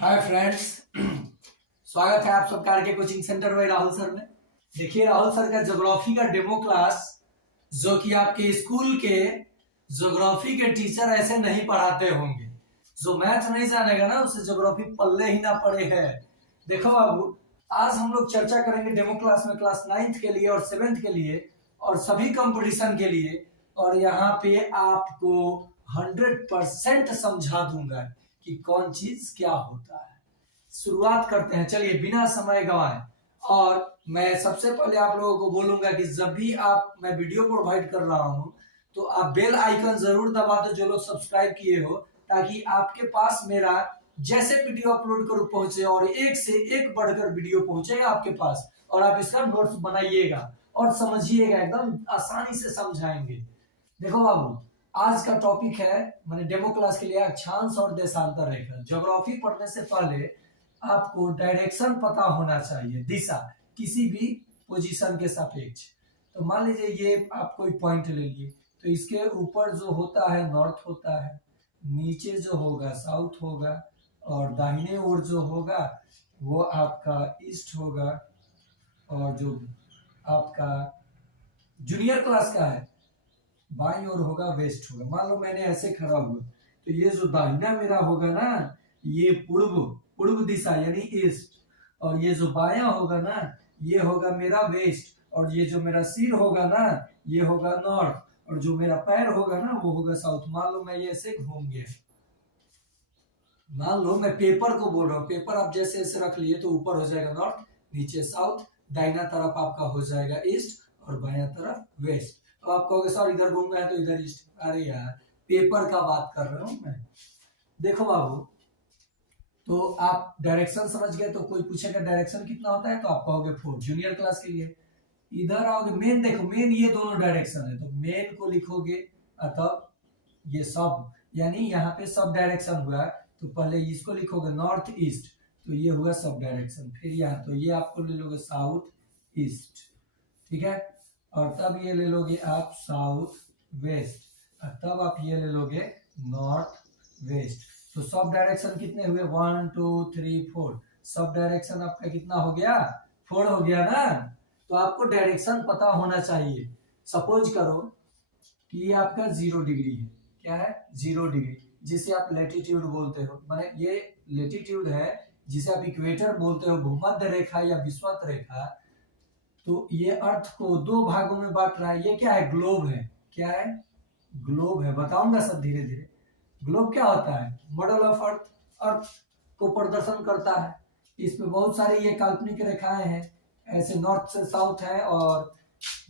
Hi friends, स्वागत है आप सबका आर के कोचिंग सेंटर में राहुल सर में। देखिए, राहुल सर का ज्योग्राफी का डेमो क्लास जो कि आपके स्कूल के ज्योग्राफी के टीचर ऐसे नहीं पढ़ाते होंगे। जो मैथ नहीं जानेगा ना उसे ज्योग्राफी पल्ले ही ना पड़े है। देखो बाबू, आज हम लोग चर्चा करेंगे डेमो क्लास में क्लास 9th के लिए और 7th के लिए और सभी कंपटीशन के लिए। और यहाँ पे आपको 100% समझा दूंगा कि कौन चीज क्या होता है। शुरुआत करते हैं, चलिए बिना समय गंवाए। और मैं सबसे पहले आप लोगों को बोलूंगा कि जब भी मैं वीडियो प्रोवाइड कर रहा हूं तो आप बेल आइकन जरूर दबा दो, जो लोग सब्सक्राइब किए हो, ताकि आपके पास मेरा जैसे वीडियो अपलोड करूं पहुंचे और एक से एक बढ़कर वीडियो पहुंचेगा आपके पास और आप इसका नोट्स बनाइएगा और समझिएगा, एकदम आसानी से समझाएंगे। देखो बाबू, आज का टॉपिक है, मैंने डेमो क्लास के लिए अक्षांश और देशांतर रेखा। ज्योग्राफी पढ़ने से पहले आपको डायरेक्शन पता होना चाहिए, दिशा किसी भी पोजीशन के सापेक्ष। तो मान लीजिए ये आप कोई पॉइंट ले लिए, तो इसके ऊपर जो होता है नॉर्थ होता है, नीचे जो होगा साउथ होगा और दाहिने ओर जो होगा वो आपका ईस्ट होगा और जो आपका जूनियर क्लास का है बाईं ओर होगा वेस्ट होगा। मान लो मैंने ऐसे खड़ा हुआ तो ये जो दाहिना मेरा होगा ना ये पूर्व दिशा यानी ईस्ट, और ये जो बायां होगा ना ये होगा मेरा वेस्ट, और ये जो मेरा सिर होगा ना ये होगा नॉर्थ, और जो मेरा पैर होगा ना वो होगा साउथ। मान लो मैं ये ऐसे घूम गया, मान लो मैं पेपर को बोल रहा हूँ, पेपर आप जैसे ऐसे रख लिए तो ऊपर हो जाएगा नॉर्थ, नीचे साउथ, दाहिना तरफ आपका हो जाएगा ईस्ट और बायां तरफ वेस्ट। तो आप कहोगे सर इधर घूम गए तो इधर ईस्ट। अरे यार, पेपर का बात कर रहा हूं मैं। देखो बाबू, तो आप डायरेक्शन समझ गए, तो कोई पूछेगा डायरेक्शन कितना होता है तो आप कहोगे 4। जूनियर क्लास के लिए इधर आओगे, मेन देखो, मेन ये दोनों डायरेक्शन है तो मेन को लिखोगे, अतः ये सब यानी यहाँ पे सब डायरेक्शन हुआ, तो पहले इसको लिखोगे नॉर्थ ईस्ट, तो ये हुआ सब डायरेक्शन। फिर यहाँ तो ये आपको ले लोगे साउथ ईस्ट, ठीक है, और तब ये ले लोगे आप साउथ वेस्ट, और तब आप ये ले लोगे नॉर्थ वेस्ट। तो सब डायरेक्शन कितने हुए? 1 2 3 4। सब डायरेक्शन आपका कितना हो गया? 4 हो गया ना। तो आपको डायरेक्शन पता होना चाहिए। सपोज करो कि ये आपका 0 डिग्री है। क्या है? 0 डिग्री, जिसे आप लैटिट्यूड बोलते हो। माने ये लैटिट्यूड है जिसे आप इक्वेटर बोलते हो, भूमध्य रेखा या विषुवत रेखा। तो ये अर्थ को 2 भागों में बांट रहा है। ये क्या है? ग्लोब है। क्या है? ग्लोब है। बताऊंगा सब धीरे धीरे। ग्लोब क्या होता है? मॉडल ऑफ अर्थ, अर्थ को प्रदर्शन करता है। इसमें बहुत सारे ये काल्पनिक रेखाएं हैं, ऐसे नॉर्थ से साउथ है, और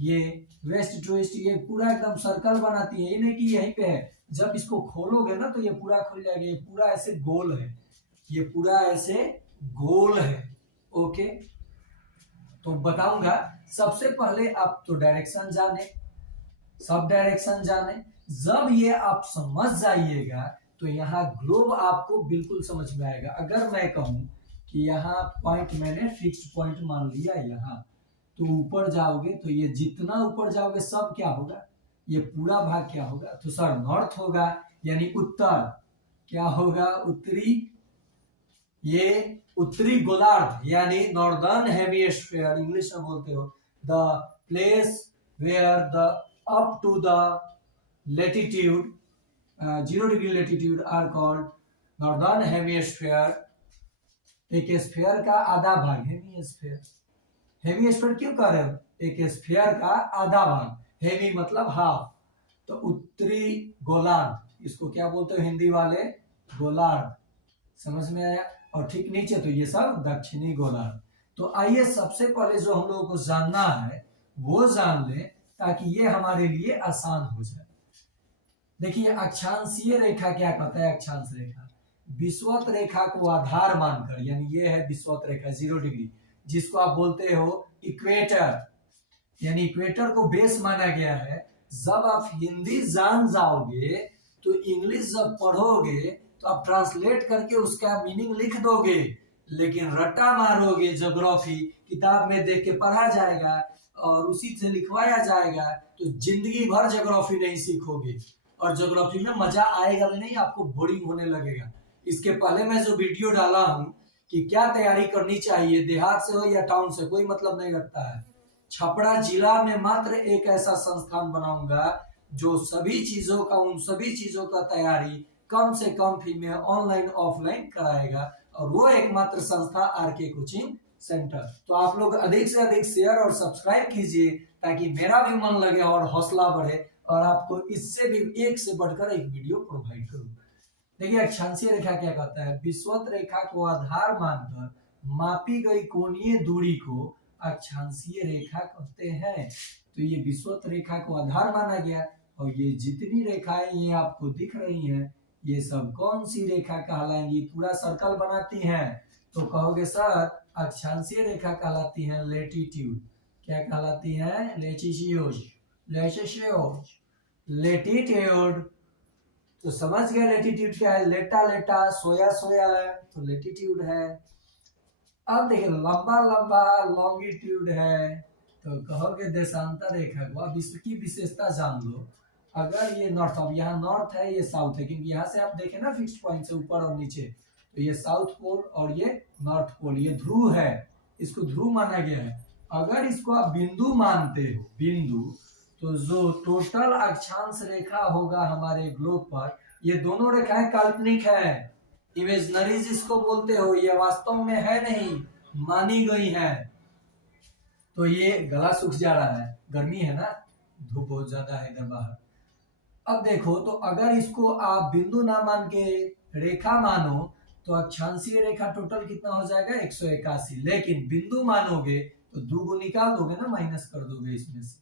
ये वेस्ट टू ईस्ट, ये पूरा एकदम सर्कल बनाती है। ये नहीं कि यहीं पे है, जब इसको खोलोगे ना तो ये पूरा खुल जाएगा। ये पूरा ऐसे गोल है, ये पूरा ऐसे गोल है। ओके, तो बताऊंगा। सबसे पहले आप तो डायरेक्शन जाने, सब डायरेक्शन जाने। जब ये आप समझ जाइएगा तो यहाँ ग्लोब आपको बिल्कुल समझ में आएगा। अगर मैं कहूं कि यहाँ पॉइंट मैंने फिक्स्ड पॉइंट मान लिया यहाँ, तो ऊपर जाओगे तो ये जितना ऊपर जाओगे सब क्या होगा? ये पूरा भाग क्या होगा? तो सर नॉर्थ होगा, यानी उत्तर। क्या होगा? उत्तरी। ये उत्तरी गोलार्ध यानी नॉर्दर्न हेमिस्फीयर इंग्लिश में बोलते हो। The place where the up to the latitude 0 degree latitude are called northern hemisphere. एक स्फीयर का आधा भाग हेमिस्फीयर। हेमिस्फीयर क्यों कह रहे हो? एक स्फीयर का आधा भाग, हेमी मतलब हाफ। तो उत्तरी गोलार्ध, इसको क्या बोलते हो हिंदी वाले? गोलार्ध। समझ में आया? और ठीक नीचे तो ये सब दक्षिणी गोलार्ध। तो आइए सबसे पहले जो हम लोगों को जानना है वो जान ले, ताकि ये हमारे लिए आसान हो जाए। देखिए, अक्षांशीय रेखा क्या कहता है? अक्षांश रेखा विषुवत रेखा को आधार मानकर, यानी ये है विषुवत रेखा 0 डिग्री, जिसको आप बोलते हो इक्वेटर, यानी इक्वेटर को बेस माना गया है। जब आप हिंदी जान जाओगे तो इंग्लिश जब पढ़ोगे तो आप ट्रांसलेट करके उसका मीनिंग लिख दोगे, लेकिन रट्टा मारोगे ज्योग्राफी किताब में देख के पढ़ा जाएगा और उसी से लिखवाया जाएगा, तो जिंदगी भर ज्योग्राफी नहीं सीखोगे और ज्योग्राफी में मजा आएगा भी नहीं, आपको बोरिंग होने लगेगा। इसके पहले मैं जो वीडियो डाला हूं कि क्या तैयारी करनी चाहिए, देहात से हो या टाउन से, कोई मतलब नहीं रखता है। छपरा जिला में मात्र एक ऐसा संस्थान बनाऊंगा जो सभी चीजों का, उन सभी चीजों का तैयारी कम से कम फी में ऑनलाइन ऑफलाइन कराएगा, और वो एकमात्र संस्था आरके कोचिंग सेंटर। तो आप लोग अधिक से अधिक शेयर और सब्सक्राइब कीजिए ताकि मेरा भी मन लगे और हौसला बढ़े, और आपको इससे भी एक से बढ़कर एक वीडियो प्रोवाइड करूं। देखिए अक्षांशीय रेखा क्या कहता है, विषुवत रेखा को आधार मानकर मापी गई कोणीय दूरी को अक्षांशीय रेखा कहते हैं। तो ये विषुवत रेखा को आधार माना गया, और ये जितनी रेखाएं ये आपको दिख रही हैं ये सब कौन सी रेखा कहलाएंगी, पूरा सर्कल बनाती हैं तो कहोगे सर अक्षांशीय रेखा कहलाती है लेटीट्यूड। क्या कहलाती है? लेटीट्यूड। लेटीट्यूड तो समझ गए लेटीट्यूड क्या है, लेटा लेटा, सोया सोया है तो लेटीट्यूड है। अब देखिए लंबा लंबा लॉन्गिट्यूड है तो कहोगे देशांतर रेखा को। अब इसकी विशेषता जान लो, अगर ये नॉर्थ, अब यहाँ नॉर्थ है ये साउथ है, क्योंकि यहाँ से आप देखें ना फिक्स पॉइंट से ऊपर और नीचे, तो ये साउथ पोल और ये नॉर्थ पोल, ये ध्रुव है, इसको ध्रुव माना गया है। अगर इसको आप बिंदु मानते हो, बिंदु, तो जो टोटल अक्षांश रेखा होगा हमारे ग्लोब पर, ये दोनों रेखाएं काल्पनिक है, इमेजनरी जिसको बोलते हो, ये वास्तव में है नहीं, मानी गई है। तो ये गला सूख जा रहा है, गर्मी है ना, धूप बहुत ज्यादा है इधर बाहर। अब देखो तो अगर इसको आप बिंदु ना मान के रेखा मानो तो अक्षांशीय रेखा टोटल कितना हो जाएगा 181, लेकिन बिंदु मानोगे तो दो को निकाल दोगे ना, माइनस कर दोगे इसमें से,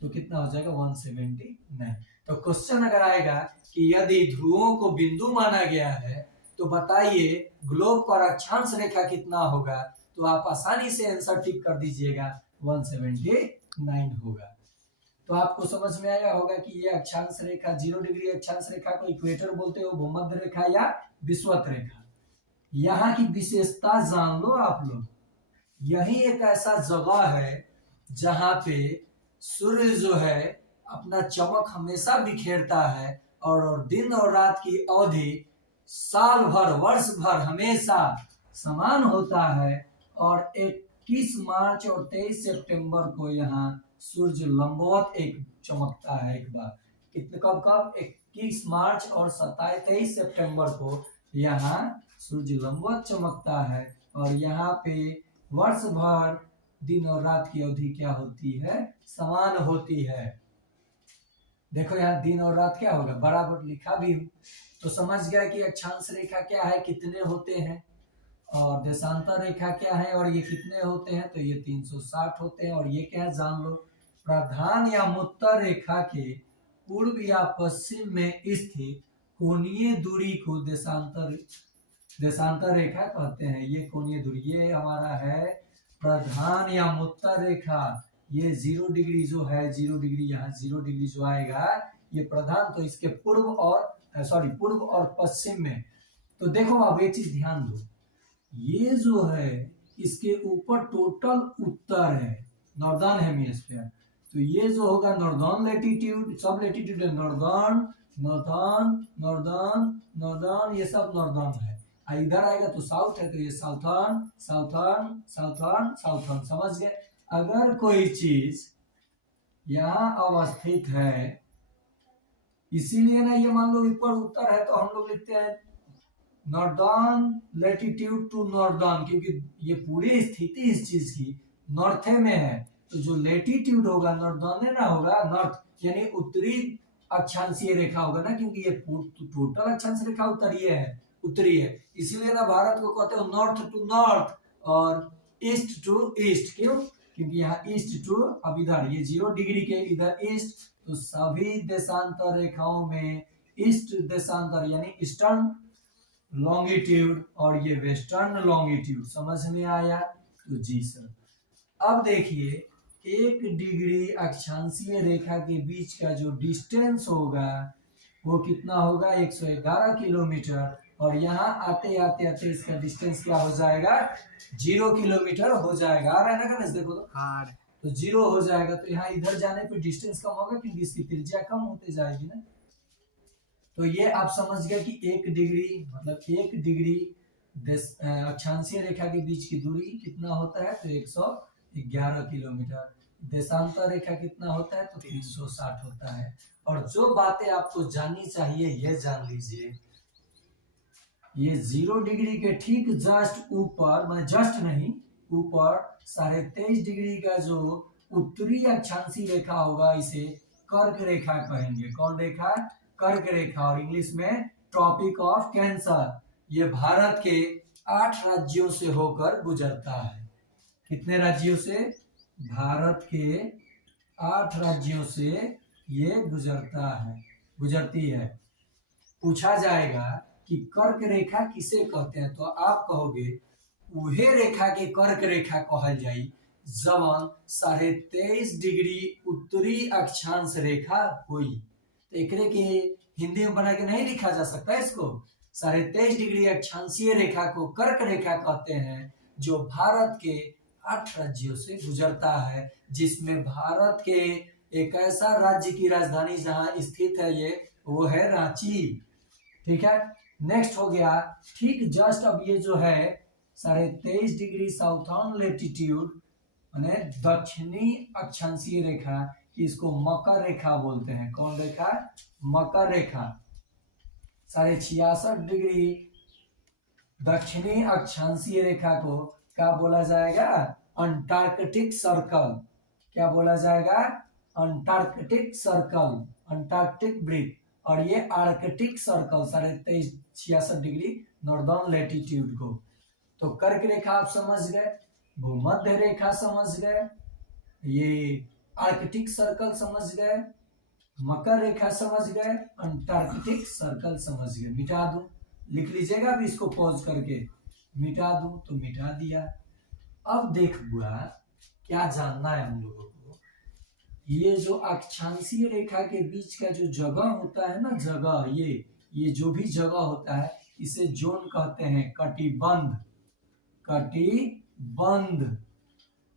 तो कितना हो जाएगा 179। तो क्वेश्चन अगर आएगा कि यदि ध्रुवों को बिंदु माना गया है तो बताइए ग्लोब पर अक्षांश रेखा कितना होगा, तो आप आसानी से आंसर टिक कर दीजिएगा, 179 होगा। तो आपको समझ में आया होगा कि ये अक्षांश रेखा 0 डिग्री अक्षांश रेखा को इक्वेटर बोलते हो, भूमध्य रेखा या विषुवत रेखा। यहाँ की विशेषता जान लो आप लोग, यही एक ऐसा जगह है जहां पे सूर्य जो है अपना चमक हमेशा बिखेरता है, और दिन और रात की अवधि साल भर, वर्ष भर हमेशा समान होता है। और 21 मार्च और 23 सितंबर को यहाँ सूर्य लंबवत एक चमकता है एक बार। कितने कब कब? 21 मार्च और 23 सितंबर को यहाँ सूर्य लंबवत चमकता है, और यहाँ पे वर्ष भर दिन और रात की अवधि क्या होती है? समान होती है। देखो यहाँ दिन और रात क्या होगा, बराबर लिखा भी हूं, तो समझ गया कि अक्षांश रेखा क्या है, कितने होते हैं, और देशांतर रेखा क्या है और ये कितने होते हैं, तो ये 360 होते हैं। और ये क्या है जान लो, प्रधान या मुत्तर रेखा के पूर्व या पश्चिम में स्थित कोणीय दूरी को देशांतर रेखा कहते हैं। ये कोणीय दूरी, ये हमारा है प्रधान या मुत्तर रेखा, ये 0 डिग्री जो है, 0 डिग्री, यहाँ 0 डिग्री जो आएगा ये प्रधान, तो इसके पूर्व और पश्चिम में। तो देखो अब एक चीज ध्यान दो, ये जो है इसके ऊपर टोटल उत्तर है, नॉर्दर्न हेमिस्फीयर, तो ये जो होगा नॉर्दर्न लैटिट्यूड, सब लैटिट्यूड है, नॉर्दर्न नॉर्दर्न नॉर्दर्न नॉर्दर्न, ये सब नॉर्दर्न है। इधर आएगा तो साउथ है, तो ये साउथर्न साउथर्न साउथर्न साउथर्न। समझ गए? अगर कोई चीज यहाँ अवस्थित है, इसीलिए ना ये मान लो ऊपर उत्तर है तो हम लोग लिखते हैं नॉर्दर्न लैटिट्यूड टू नॉर्दर्न, क्योंकि ये पूरी स्थिति इस चीज की नॉर्थ में है, तो जो लैटिट्यूड होगा नॉर्दर्न ना होगा, नॉर्थ यानी उत्तरी अक्षांशीय रेखा होगा ना, क्योंकि ये टोटल अक्षांश रेखा उत्तरी है, इसीलिए ना भारत को कहते हो नॉर्थ टू नॉर्थ और ईस्ट टू ईस्ट। क्यों? क्योंकि यहाँ ईस्ट टू, अब इधर ये 0 डिग्री के इधर ईस्ट, तो सभी देशांतर रेखाओं में ईस्ट देशांतर यानी ईस्टर्न लॉन्गिट्यूड और ये वेस्टर्न लॉन्गिट्यूड। समझ में आया? तो जी सर। अब देखिए 1 डिग्री अक्षांशीय रेखा के बीच का जो डिस्टेंस होगा वो कितना होगा? 111 किलोमीटर, और यहाँ आते आते आते इसका डिस्टेंस क्या हो जाएगा? 0 किलोमीटर हो जाएगा। आ रहा है ना गणेश? देखो तो 0 हो जाएगा, तो यहाँ इधर जाने पे डिस्टेंस कम होगा क्योंकि इसकी त्रिज्या कम होते जाएगी ना। तो ये आप समझ गए कि 1 डिग्री मतलब 1 डिग्री अक्षांशीय रेखा के बीच की दूरी कितना होता है, तो 111 किलोमीटर। देशांतर रेखा कितना होता है, तो 360 होता है। और जो बातें आपको जाननी चाहिए ये जान लीजिए, ये 0 डिग्री के ठीक जस्ट ऊपर, मतलब जस्ट नहीं ऊपर 23.5 डिग्री का जो उत्तरी अक्षांशीय रेखा होगा इसे कर्क रेखा कहेंगे। कौन रेखा, कर्क रेखा, और इंग्लिश में ट्रॉपिक ऑफ कैंसर। ये भारत के 8 राज्यों से होकर गुजरता है। कितने राज्यों से, भारत के 8 राज्यों से ये गुजरती है। पूछा जाएगा कि कर्क रेखा किसे कहते हैं, तो आप कहोगे उहे रेखा के कर्क रेखा कहल जाई जवन 23.5 डिग्री उत्तरी अक्षांश रेखा हुई। तो एकरे के हिंदी में बना के नहीं लिखा जा सकता इसको। 23.5 डिग्री अक्षांशीय रेखा को कर्क रेखा कहते हैं, जो भारत के 8 राज्यों से गुजरता है, जिसमें भारत के एक ऐसा राज्य की राजधानी जहां स्थित है ये, वो है रांची। ठीक है, नेक्स्ट हो गया ठीक जस्ट, अब ये जो है 23.5 डिग्री साउथर्न लेटीट्यूड माने दक्षिणी अक्षांशीय रेखा, इसको मकर रेखा बोलते हैं। कौन रेखा, मकर रेखा। 66.5 डिग्री दक्षिणी अक्षांशीय रेखा को क्या बोला जाएगा, अंटार्कटिक सर्कल। क्या बोला जाएगा, अंटार्कटिक सर्कल, अंटार्कटिक वृत्त। और ये Arctic circle 23.5-66 degree northern latitude को। तो कर्क रेखा आप समझ गए, भूमध्य रेखा समझ गए, ये आर्कटिक सर्कल समझ गए, मकर रेखा समझ गए, अंटार्कटिक सर्कल समझ गए। मिटा दूं, लिख लीजिएगा अभी इसको पॉज करके, मिटा दूं तो मिटा दिया। अब देख बुआ क्या जानना है हम लोगों को, ये जो अक्षांशीय रेखा के बीच का जो जगह होता है ना, जगह ये जो भी जगह होता है इसे जोन कहते हैं, कटिबंध। कटिबंध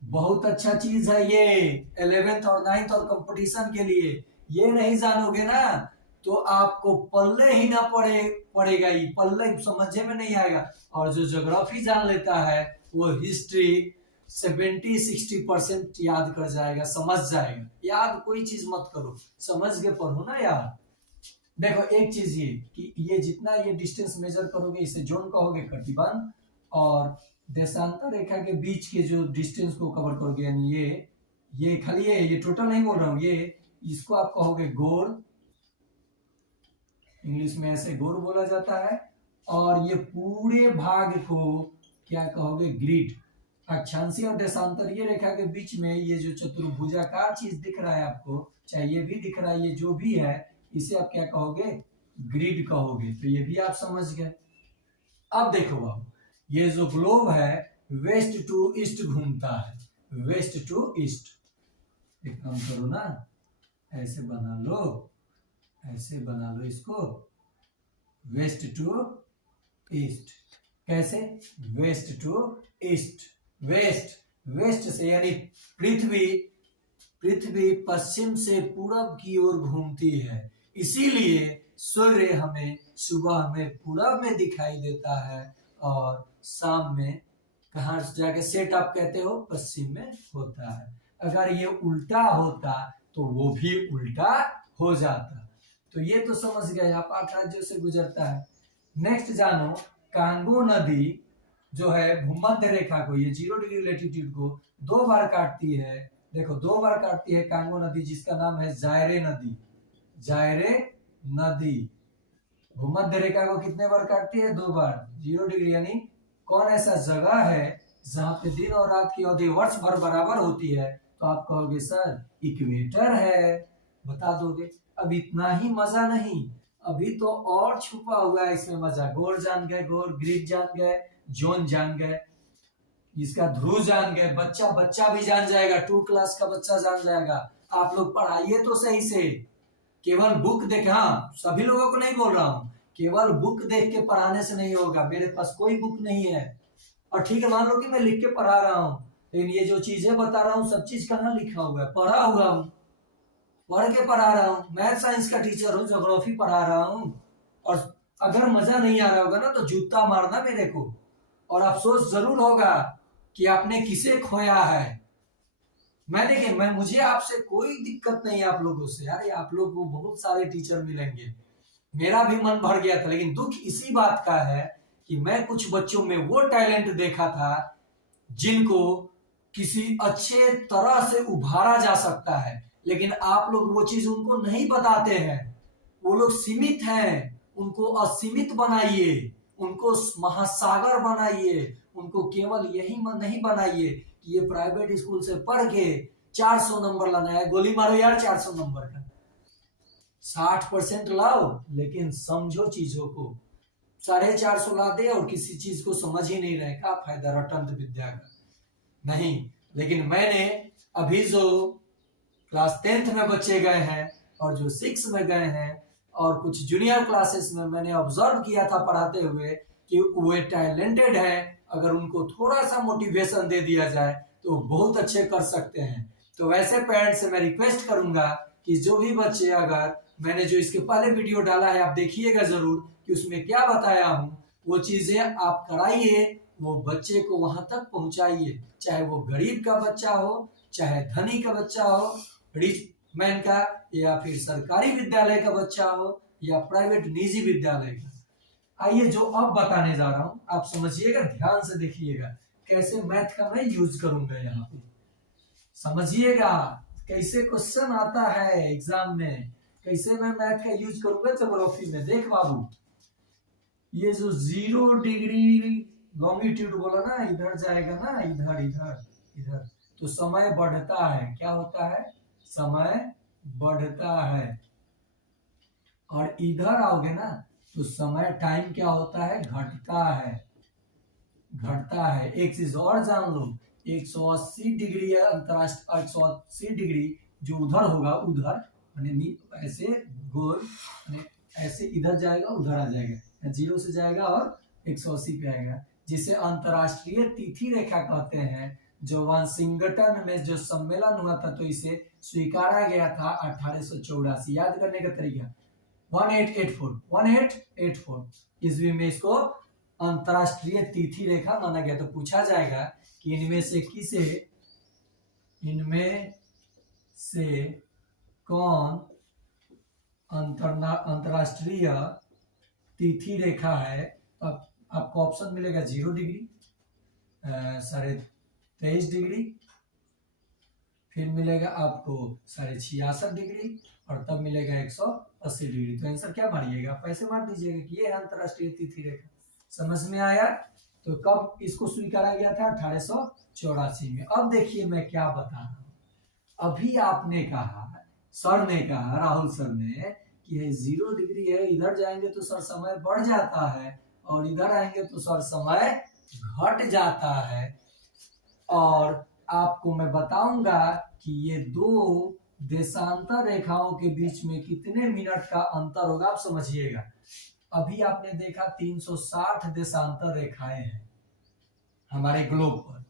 बहुत अच्छा चीज है ये 11th और 9th और कंपटीशन के लिए। ये नहीं जानोगे ना तो आपको पल्ले ही ना पड़ेगा, ये पल्ले समझे में नहीं आएगा। और जो ज्योग्राफी जान लेता है वो हिस्ट्री 70-60% याद कर जाएगा, समझ जाएगा। याद कोई चीज मत करो, समझ के पढ़ो ना यार। देखो एक चीज ये कि ये जितना ये डिस्टेंस मेजर करोगे इसे जोन कहोगे कटिबंध, और देशांतर रेखा के बीच के जो डिस्टेंस को कवर करोगे, यानी ये खाली ये टोटल नहीं बोल रहा हूं, ये इसको आप कहोगे गोल, इंग्लिश में ऐसे गोल बोला जाता है। और ये पूरे भाग को क्या कहोगे, ग्रिड। अक्षांशीय और देशांतरीय रेखा के बीच में ये जो चतुर्भुजाकार चीज दिख रहा है आपको, चाहे ये भी दिख रहा है, ये जो भी है, इसे आप क्या कहोगे, ग्रिड कहोगे। तो ये भी आप समझ गए। अब देखो बाबू, ये जो ग्लोब है वेस्ट टू ईस्ट घूमता है, वेस्ट टू ईस्ट। एक काम करो ना, ऐसे बना लो, ऐसे बना लो इसको, वेस्ट टू ईस्ट। कैसे, वेस्ट टू ईस्ट, वेस्ट से यानी पृथ्वी पश्चिम से पूरब की ओर घूमती है, इसीलिए सूर्य हमें सुबह में पूरब में दिखाई देता है और शाम में कहाँ जाके सेट अप कहते हो, पश्चिम में होता है। अगर ये उल्टा होता तो वो भी उल्टा हो जाता। तो ये तो समझ गए आप, 8 राज्यों से गुजरता है। नेक्स्ट जानो, कांगो नदी जो है भूमध्य रेखा को, ये 0 डिग्री लेटीट्यूड को 2 बार काटती है। देखो 2 बार काटती है कांगो नदी, जिसका नाम है जायरे नदी। जायरे नदी भूमध्य रेखा को कितने बार काटती है, 2 बार, 0 डिग्री। यानी कौन ऐसा जगह है जहां पे दिन और रात की अवधि वर्ष भर बराबर होती है, तो आप कहोगे सर इक्वेटर है, बता दोगे। अब इतना ही मजा नहीं, अभी तो और छुपा हुआ है इसमें मजा। गोल जान गए, गोल, ग्रिड जान गए, जोन जान गए, इसका ध्रुव जान गए, बच्चा भी जान जाएगा, 2 क्लास का बच्चा जान जाएगा। आप लोग पढ़ाइए तो सही से, केवल बुक देख, हाँ सभी लोगों को नहीं बोल रहा हूँ, केवल बुक देख के पढ़ाने से नहीं होगा। मेरे पास कोई बुक नहीं है, और ठीक है मान लो कि मैं लिख के पढ़ा रहा हूँ, लेकिन ये जो चीजें बता रहा हूँ सब चीज कहाँ लिखा हुआ है, पढ़ के पढ़ा रहा हूँ। मैथ साइंस का टीचर हूँ, ज्योग्राफी पढ़ा रहा हूँ, और अगर मजा नहीं आ रहा होगा ना तो जूता मारना मेरे को, और अफसोस जरूर होगा कि आपने किसे खोया है। मुझे आपसे कोई दिक्कत नहीं है, आप लोगों से, यार आप लोग को बहुत सारे टीचर मिलेंगे, मेरा भी मन भर गया था, लेकिन दुख इसी बात का है कि मैं कुछ बच्चों में वो टैलेंट देखा था जिनको किसी अच्छे तरह से उभारा जा सकता है, लेकिन आप लोग वो चीज उनको नहीं बताते हैं। वो लोग सीमित हैं, उनको असीमित बनाइए, उनको महासागर बनाइए, उनको केवल यही नहीं बनाइए कि ये प्राइवेट स्कूल से पढ़ के 400 नंबर लाना है। गोली मारो यार 400 नंबर का, 60% लाओ, लेकिन समझो चीजों को। 450 ला दे और किसी चीज को समझ ही नहीं रहे, क्या फायदा रटंत विद्या का, नहीं। लेकिन मैंने अभी जो क्लास 10th में बच्चे गए हैं और जो 6 में गए हैं और कुछ जूनियर क्लासेस में, मैंने ऑब्जर्व किया था पढ़ाते हुए कि वे टैलेंटेड है, अगर उनको थोड़ा सा मोटिवेशन दे दिया जाए तो बहुत अच्छे कर सकते हैं। तो वैसे पेरेंट्स से मैं रिक्वेस्ट करूंगा कि जो भी बच्चे, अगर मैंने जो इसके पहले वीडियो डाला है आप देखिएगा जरूर कि उसमें क्या बताया हूं, वो चीजें आप कराइए, वो बच्चे को वहां तक पहुंचाइए, चाहे वो गरीब का बच्चा हो, चाहे धनी का बच्चा हो, रिच मैन का, या फिर सरकारी विद्यालय का बच्चा हो, या प्राइवेट निजी विद्यालय का। आइए जो अब बताने जा रहा हूं आप समझिएगा, ध्यान से देखिएगा कैसे मैथ का मैं यूज करूंगा यहाँ पे। समझिएगा कैसे क्वेश्चन आता है एग्जाम में, कैसे मैं मैथ का यूज करूंगा ज्योग्राफी में। देख बाबू, ये जो 0 डिग्री लॉन्गिट्यूड बोला ना, इधर जाएगा ना, इधर इधर इधर, तो समय बढ़ता है। क्या होता है? समय बढ़ता है। और इधर आओगे ना तो समय, टाइम क्या होता है? घटता है, घटता है। एक चीज और जान लो, 180 डिग्री अंतरराष्ट्रीय 180 डिग्री जो उधर होगा, उधर ऐसे गोल, ऐसे इधर जाएगा उधर आ जाएगा, 0 से जाएगा और 180 पे आएगा, जिसे अंतरराष्ट्रीय तिथि रेखा कहते हैं। जो वाशिंगटन में जो सम्मेलन हुआ था तो इसे स्वीकारा गया था 1884। याद करने का तरीका 1884 ईस्वी में इसको अंतरराष्ट्रीय तिथि रेखा माना गया। तो पूछा जाएगा कि इनमें से कौन अंतरराष्ट्रीय तिथि रेखा है? अब आपको ऑप्शन मिलेगा 0 डिग्री, 23.5 डिग्री, फिर मिलेगा आपको 66.5 डिग्री, और तब मिलेगा 180 डिग्री। तो आंसर क्या मारिएगा? पैसे मार दीजिएगा कि ये है अंतरराष्ट्रीय तिथि रेखा। समझ में आया? तो कब इसको स्वीकारा गया था? 1884 में। अब देखिए मैं क्या बता रहा हूं। अभी आपने कहा, सर ने कहा, राहुल सर ने, कि ये 0 डिग्री है, इधर जाएंगे तो सर समय बढ़ जाता है और इधर आएंगे तो सर समय घट जाता है। और आपको मैं बताऊंगा कि ये दो देशांतर रेखाओं के बीच में कितने मिनट का अंतर होगा, आप समझिएगा। अभी आपने देखा 360 देशांतर रेखाएं हैं हमारे ग्लोब पर।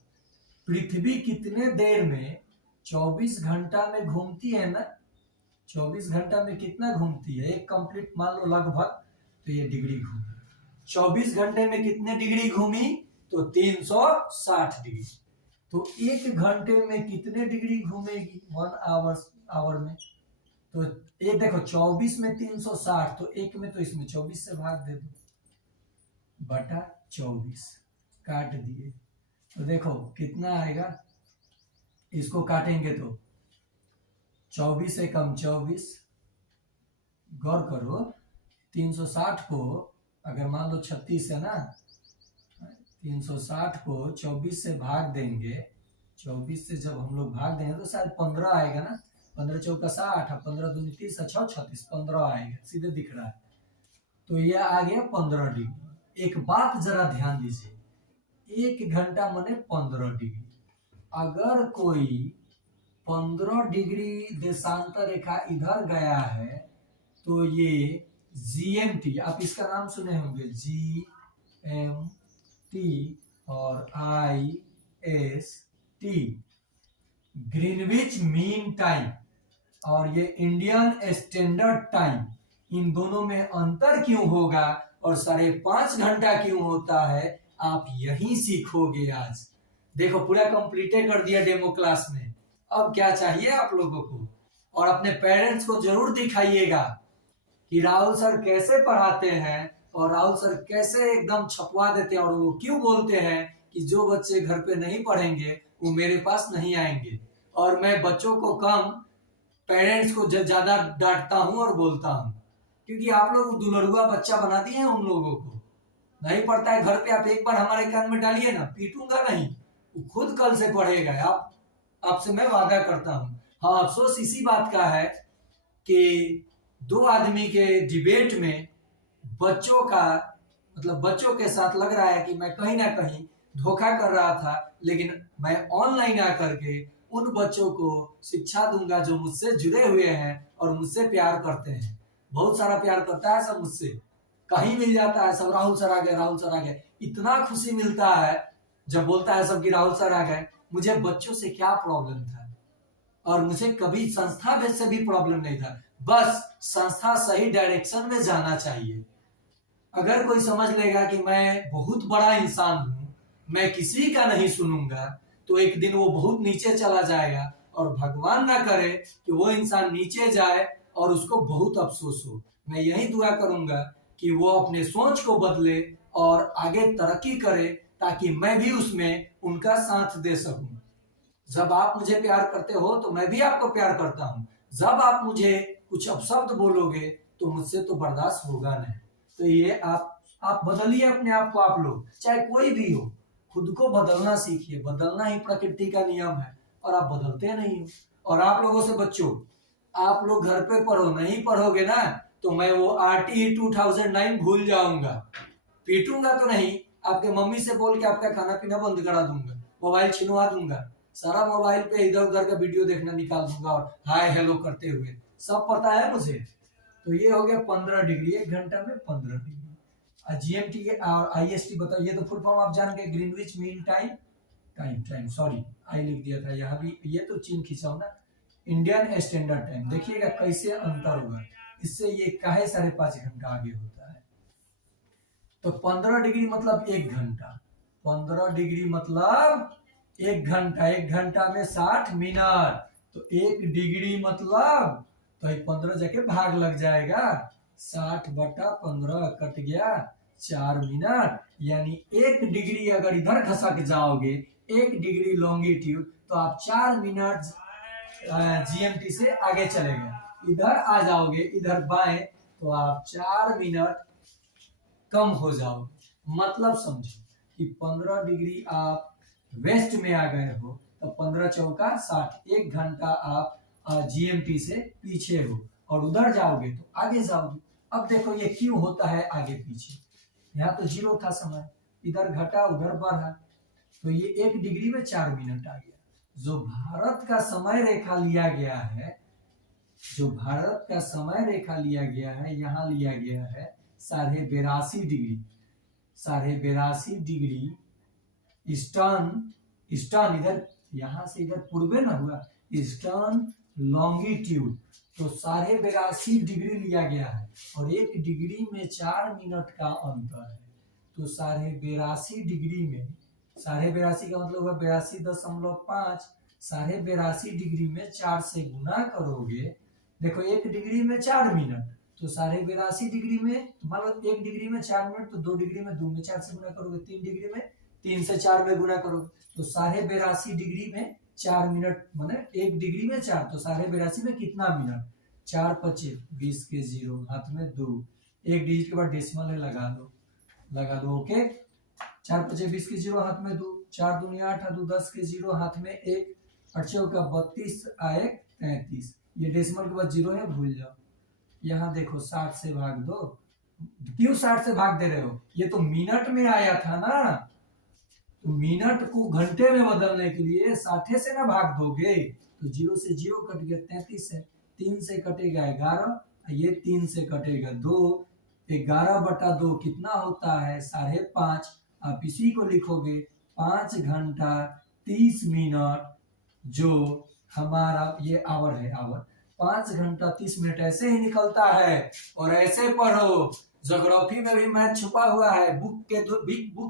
पृथ्वी कितने देर में 24 घंटा में घूमती है ना? 24 घंटा में कितना घूमती है? एक कंप्लीट मान लो लगभग, तो ये डिग्री घूमी। 24 घंटे में कितने डिग्री घूमी? तो 360 डिग्री। तो 1 घंटे में कितने डिग्री घूमेगी? 1 आवर में। तो एक देखो 24 में 360, तो 1 में, तो इसमें 24 से भाग दे दो, बटा 24 काट दिए, तो देखो कितना आएगा। इसको काटेंगे तो 24 से कम 24, गौर करो 360 को अगर मान लो 36 है ना, 360 को 24 से भाग देंगे, 24 से जब हम लोग भाग देंगे तो शायद 15 आएगा ना। 15 चौका 60, 15 दूनी 30, 36, 15 आएगा, सीधे दिख रहा है। तो ये आ गया 15 डिग्री। एक बात जरा ध्यान दीजिए, 1 घंटा माने 15 डिग्री। अगर कोई 15 डिग्री देशांतर रेखा इधर गया है तो ये GMT, आप इसका नाम सुने होंगे, GMT और IST, ग्रीनविच मीन टाइम, और ये इंडियन स्टैंडर्ड टाइम, इन दोनों में अंतर क्यों होगा और 5.5 घंटा क्यों होता है, आप यही सीखोगे आज। देखो पूरा कंप्लीटे कर दिया डेमो क्लास में, अब क्या चाहिए आप लोगों को। और अपने पेरेंट्स को जरूर दिखाइएगा कि राहुल सर कैसे पढ़ाते हैं और राहुल सर कैसे एकदम छपवा देते हैं, और वो क्यों बोलते हैं कि जो बच्चे घर पे नहीं पढ़ेंगे वो मेरे पास नहीं आएंगे। और मैं बच्चों को कम, पेरेंट्स को ज्यादा डांटता हूँ और बोलता हूँ, क्योंकि आप लोग दुलड़ुआ बच्चा बना दिए हैं उन लोगों को। नहीं पढ़ता है घर पे, आप एक बार हमारे कान में डालिए ना, पीटूंगा नहीं, वो खुद कल से पढ़ेगा। आपसे मैं वादा करता हूँ। हाँ, अफसोस इसी बात का है कि 2 आदमी के डिबेट में बच्चों का मतलब बच्चों के साथ लग रहा है कि मैं कहीं ना कहीं धोखा कर रहा था, लेकिन मैं ऑनलाइन आकर के उन बच्चों को शिक्षा दूंगा जो मुझसे जुड़े हुए हैं और मुझसे प्यार करते हैं। बहुत सारा प्यार करता है सब मुझसे, कहीं मिल जाता है सब राहुल सर आ गए, राहुल सर आ गए। इतना खुशी मिलता है जब बोलता है सब कि राहुल सर आ गए। मुझे बच्चों से क्या प्रॉब्लम था, और मुझे कभी संस्था से भी प्रॉब्लम नहीं था, बस संस्था सही डायरेक्शन में जाना चाहिए। अगर कोई समझ लेगा कि मैं बहुत बड़ा इंसान हूं, मैं किसी का नहीं सुनूंगा, तो एक दिन वो बहुत नीचे चला जाएगा, और भगवान ना करे कि वो इंसान नीचे जाए और उसको बहुत अफसोस हो। मैं यही दुआ करूंगा कि वो अपने सोच को बदले और आगे तरक्की करे, ताकि मैं भी उसमें उनका साथ दे सकूं। जब आप मुझे प्यार करते हो तो मैं भी आपको प्यार करता हूं। जब आप मुझे कुछ अपशब्द बोलोगे तो मुझसे तो बर्दाश्त होगा नहीं। तो ये आप बदलिए अपने आप को। आप लोग चाहे कोई भी हो, खुद को बदलना सीखिए। बदलना ही प्रकृति का नियम है, और आप बदलते नहीं हो। और आप लोगों से बच्चों, आप लोग घर पे पढ़ो, नहीं पढ़ोगे ना तो मैं वो RTE 2009 भूल जाऊंगा। पीटूंगा तो नहीं, आपके मम्मी से बोल के आपका खाना पीना बंद करा दूंगा, मोबाइल छिनवा दूंगा, सारा मोबाइल पे इधर उधर का वीडियो देखना निकाल दूंगा, और हाय हेलो करते हुए। सब पता है मुझे। तो ये हो गया 15 डिग्री, 1 घंटा में 15 डिग्री। GMT और IST बताओ, ये तो फुल फॉर्म आप जान गए, Greenwich mean time sorry I लिख दिया था यहाँ भी, ये तो चीन खींचा ना। इंडियन स्टैंडर्ड टाइम, देखिएगा कैसे अंतर होगा, इससे ये काहे 5.5 घंटा आगे होता है। तो 15 डिग्री मतलब 1 घंटा, 15 डिग्री मतलब 1 घंटा, 1 घंटा में 60 मिनट। तो 1 डिग्री मतलब, तो 15 जगह भाग लग जाएगा, 60/15 कट गया 4 मिनट। यानी 1 डिग्री अगर इधर खसक जाओगे, 1 डिग्री लॉन्गिट्यूड, तो आप 4 मिनट GMT से आगे चले गए। इधर आ जाओगे, इधर बाएं, तो आप 4 मिनट कम हो जाओगे। मतलब समझो कि 15 डिग्री आप वेस्ट में आ गए हो, तो 15 चौका 60, 1 घंटा आप GMT से पीछे हो, और उधर जाओगे तो आगे जाओगे। अब देखो ये क्यों होता है आगे पीछे। यहाँ तो 0 था समय, इधर घटा उधर बढ़ा, तो ये 1 डिग्री में 4 मिनट आ गया। जो भारत का समय रेखा लिया गया है, जो भारत का समय रेखा लिया गया है, यहाँ लिया गया है 82.5 डिग्री, 82.5 डिग्री ईस्टर्न इधर, यहाँ से इधर पूर्वे ना हुआ, ईस्टर्न लॉन्गिट्यूड। तो 82.5 डिग्री लिया गया है, और 1 डिग्री में 4 मिनट का अंतर है। तो 82.5 डिग्री में, 82.5 का मतलब हुआ 82.5, 82.5 डिग्री में 4 से गुना करोगे। देखो 1 डिग्री में 4 मिनट, तो 82.5 डिग्री में, मान लो 1 डिग्री में 4 मिनट, तो 2 डिग्री में 2 में 4 से गुना करोगे, 3 डिग्री में 3 से 4 में गुना करोगे, तो 82.5 डिग्री में 4 मिनट, माने 1 डिग्री में 4, तो 82.5 में कितना मिनट, 4 5 20 के 0, हाथ में 2, 1 डिजिट के बाद डेसिमल है, लगा दो। ओके, 4 5 20 के 0, हाथ में 2, 4 दूनी 8, 2 10 के 0, हाथ में 1, 8 का 32, आए 33। ये डेसिमल के बाद 0 है, भूल जाओ। यहाँ देखो 60 से भाग दो। क्यों 60 से भाग दे रहे हो, ये तो मिनट में आया था ना, तो मिनट को घंटे में बदलने के लिए 60 से ना भाग दोगे, तो 0 से 0 कट गया, 33 है, 3 से कटेगा 11, ये 3 से कटेगा 2, 11/2 कितना होता है 5.5। आप इसी को लिखोगे 5 घंटा 30 मिनट, जो हमारा ये आवर है, आवर 5 घंटा 30 मिनट ऐसे ही निकलता है। और ऐसे पढ़ो, ज्योग्राफी में भी मैथ छुपा हुआ है। बुक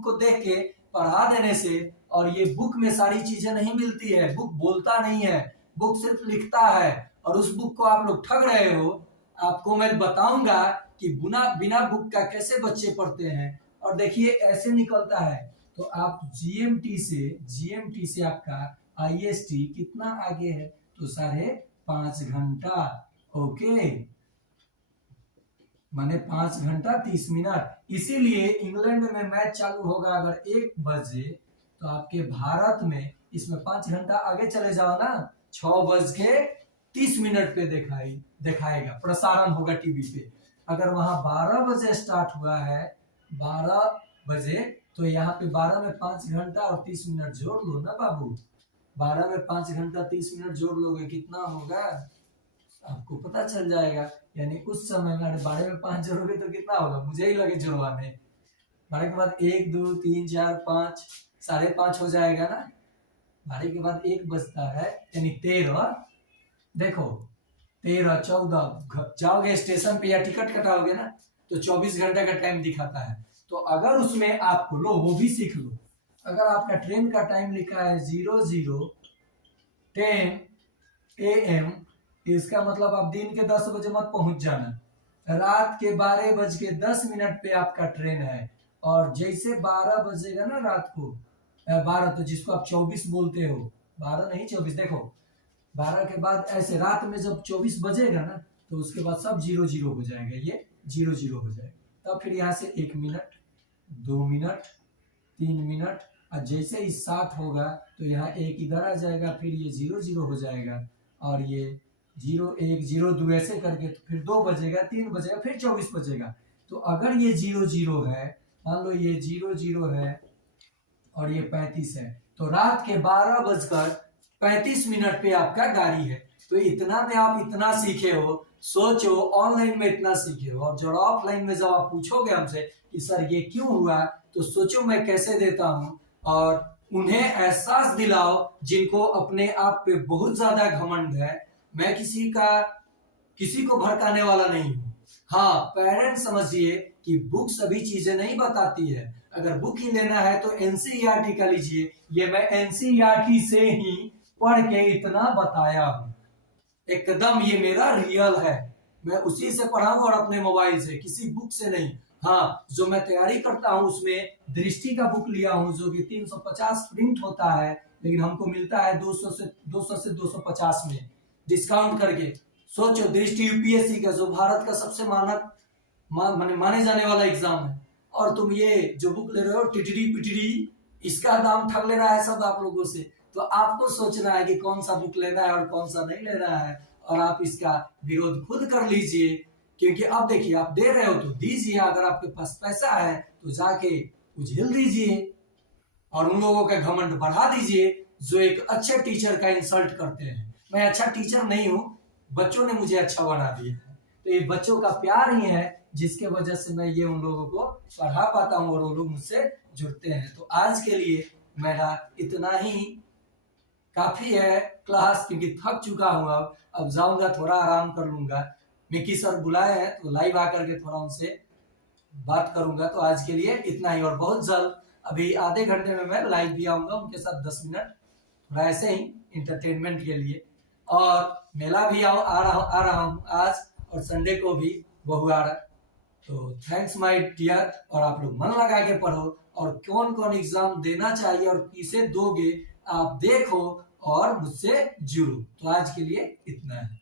को देख के पढ़ा देने से, और ये बुक में सारी चीजें नहीं मिलती है, बुक बोलता नहीं है, बुक सिर्फ लिखता है। और उस बुक को आप लोग ठग रहे हो। आपको मैं बताऊंगा कि बिना बुक का कैसे बच्चे पढ़ते हैं। और देखिए ऐसे निकलता है। तो आप जीएमटी से आपका आईएसटी कितना आगे है, तो 5.5 घंटा। ओके, माने 5 घंटा 30 मिनट। इसीलिए इंग्लैंड में मैच चालू होगा अगर 1 बजे, तो आपके भारत में इसमें 5 घंटा आगे चले जाओ ना, 6:30 पे दिखाएगा, प्रसारण होगा टीवी पे। अगर वहां 12 बजे स्टार्ट हुआ है, 12 बजे, तो यहाँ पे 12 में 5 घंटा और 30 मिनट जोड़ लो ना बाबू। 12 में 5 घंटा 30 मिनट जोड़ लोगे, कितना होगा आपको पता चल जाएगा। यानी उस समय में 12 में 5 जोड़ोगे तो कितना होगा, मुझे ही लगे जुड़वाने। 12 के बाद 1 2 3 4 5, 5.5 हो जाएगा ना। 12 के बाद 1 बजता है, यानी 13। देखो 13 14 जाओगे स्टेशन पे या टिकट कटाओगे ना, तो 24 घंटे का टाइम दिखाता है। तो अगर उसमें आपको लो, वो भी सीख लो, अगर आपका ट्रेन का टाइम लिखा है 00:10 AM, इसका मतलब आप दिन के 10 बजे मत पहुंच जाना, रात के 12:10 पे आपका ट्रेन है। और जैसे 12 बजेगा ना रात को, 12 तो जिसको आप 24 बोलते हो, 12 नहीं 24, देखो 12 के बाद ऐसे रात में जब 24 बजेगा ना, तो उसके बाद सब 00 हो जाएगा, ये 00 हो जाएगा। तब फिर यहाँ से 1 मिनट 2 मिनट 3 मिनट, और जैसे ही 7 होगा तो यहाँ 1 इधर आ जाएगा, फिर ये 00 हो जाएगा, और ये 01 02 ऐसे करके, तो फिर 2 बजेगा 3 बजेगा, फिर 24 बजेगा। तो अगर ये 00 है, मान लो ये 00 है और ये 35 है, तो रात के 12:35 पे आपका गाड़ी है। तो इतना में आप इतना सीखे हो, सोचो ऑनलाइन में इतना सीखे हो, और जो ऑफलाइन में जब आप पूछोगे हमसे कि सर ये क्यों हुआ, तो सोचो मैं कैसे देता हूँ। और उन्हें एहसास दिलाओ जिनको अपने आप पे बहुत ज्यादा घमंड है। मैं किसी को भड़काने वाला नहीं हूँ। हाँ, पेरेंट्स समझिए कि बुक सभी चीजें नहीं बताती है। अगर बुक ही लेना है तो एनसीईआरटी का लीजिए, ये मैं एनसीईआरटी से ही पढ़ के इतना बताया हूँ, एकदम ये मेरा रियल है, मैं उसी से पढ़ा हूँ और अपने मोबाइल से, किसी बुक से नहीं। हाँ, जो मैं तैयारी करता हूँ उसमें दृष्टि का बुक लिया हूँ, जो कि 350 प्रिंट होता है, लेकिन हमको मिलता है 200 से 250 में डिस्काउंट करके। सोचो, दृष्टि यूपीएससी का, जो भारत का सबसे माने जाने वाला एग्जाम है, और तुम ये जो बुक ले रहे हो टिटड़ी पिटड़ी, इसका दाम ठग ले रहा है सब आप लोगों से। तो आपको सोचना है कि कौन सा बुक लेना है और कौन सा नहीं लेना है, और आप इसका विरोध खुद कर लीजिए। क्योंकि अब देखिए, आप दे रहे हो तो दीजिए, अगर आपके पास पैसा है तो जाके उझेल दीजिए, और उन लोगों का घमंड बढ़ा दीजिए जो एक अच्छे टीचर का इंसल्ट करते हैं। मैं अच्छा टीचर नहीं हूँ, बच्चों ने मुझे अच्छा बना दिया है। तो ये बच्चों का प्यार ही है जिसके वजह से मैं ये उन लोगों को पढ़ा पाता हूँ और वो लोग मुझसे जुड़ते हैं। तो आज के लिए मेरा इतना ही काफी है क्लास, क्योंकि थक चुका हूँ। अब जाऊंगा, थोड़ा आराम कर लूंगा। मिकी सर बुलाए हैं तो लाइव आकर के थोड़ा उनसे बात करूंगा। तो आज के लिए इतना ही, और बहुत जल्द अभी आधे घंटे में मैं लाइव भी आऊंगा उनके साथ 10 मिनट, थोड़ा ऐसे ही इंटरटेनमेंट के लिए। और मेला भी आ रहा हूँ आज, और संडे को भी बहू आ रहा है। तो थैंक्स माय डियर, और आप लोग मन लगा के पढ़ो, और कौन कौन एग्जाम देना चाहिए और किसे दोगे आप देखो, और मुझसे जुड़ो। तो आज के लिए इतना है।